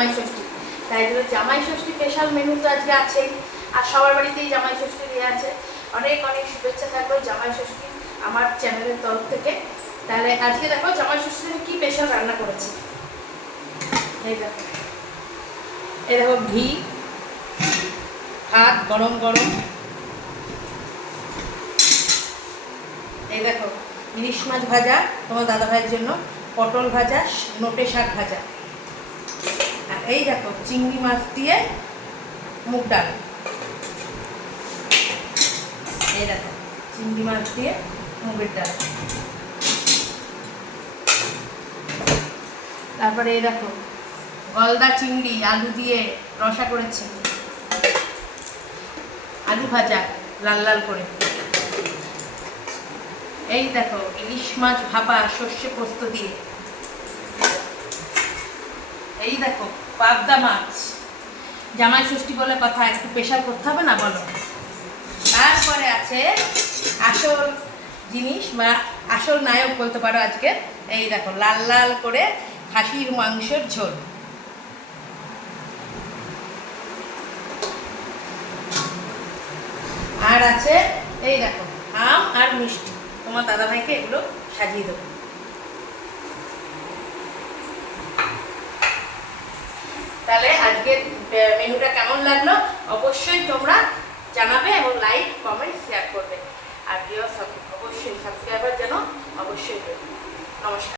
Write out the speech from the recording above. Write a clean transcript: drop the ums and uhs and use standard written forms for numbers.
জামাই ষষ্ঠী, তাই জন্য জামাই ষষ্ঠী স্পেশাল মেনু তো আজকে আছেই, আর সবার বাড়িতেই জামাই ষষ্ঠী দিয়ে আছে। অনেক অনেক শুভেচ্ছা থাকলো জামাই ষষ্ঠী আমার চ্যানেলের তরফ থেকে। তাহলে আজকে দেখো জামাই ষষ্ঠীতে কি স্পেশাল রান্না করেছি। এই দেখো ঘি, ভাত গরম গরম, এই দেখো ইলিশ মাছ ভাজা তোমার দাদা ভাইয়ের জন্য, পটল ভাজা, নোটে শাক ভাজা, আর এই দেখো চিংড়ি মাছ দিয়ে মুগ ডাল। এই দেখো চিংড়ি মাছ দিয়ে মুগের ডাল। তারপরে এই দেখো গলদা চিংড়ি আলু দিয়ে রসা করেছি, আলু ভাজা লাল লাল করে। এই দেখো ইলিশ মাছ ভাপা সর্ষে পোস্ত দিয়ে। এই দেখো পাবদা মাছ, জামাই ষষ্ঠী বলে কথা, একটু স্পেশাল করতে হবে না বলো। তারপরে আছে আসল জিনিস বা আসল নায়ক বলতে পারো আজকে, এই দেখো লাল লাল করে খাসির মাংসের ঝোল। আর আছে এই দেখো আম আর মিষ্টি, তোমার দাদাভাইকে এগুলো সাজিয়ে দেবো। তাহলে আজকের মেনুটা কেমন লাগলো অবশ্যই তোমরা জানাবে, এবং লাইক কমেন্ট শেয়ার করবে, আর প্রিয় অবশ্যই সাবস্ক্রাইবার যেন অবশ্যই করবে। নমস্কার।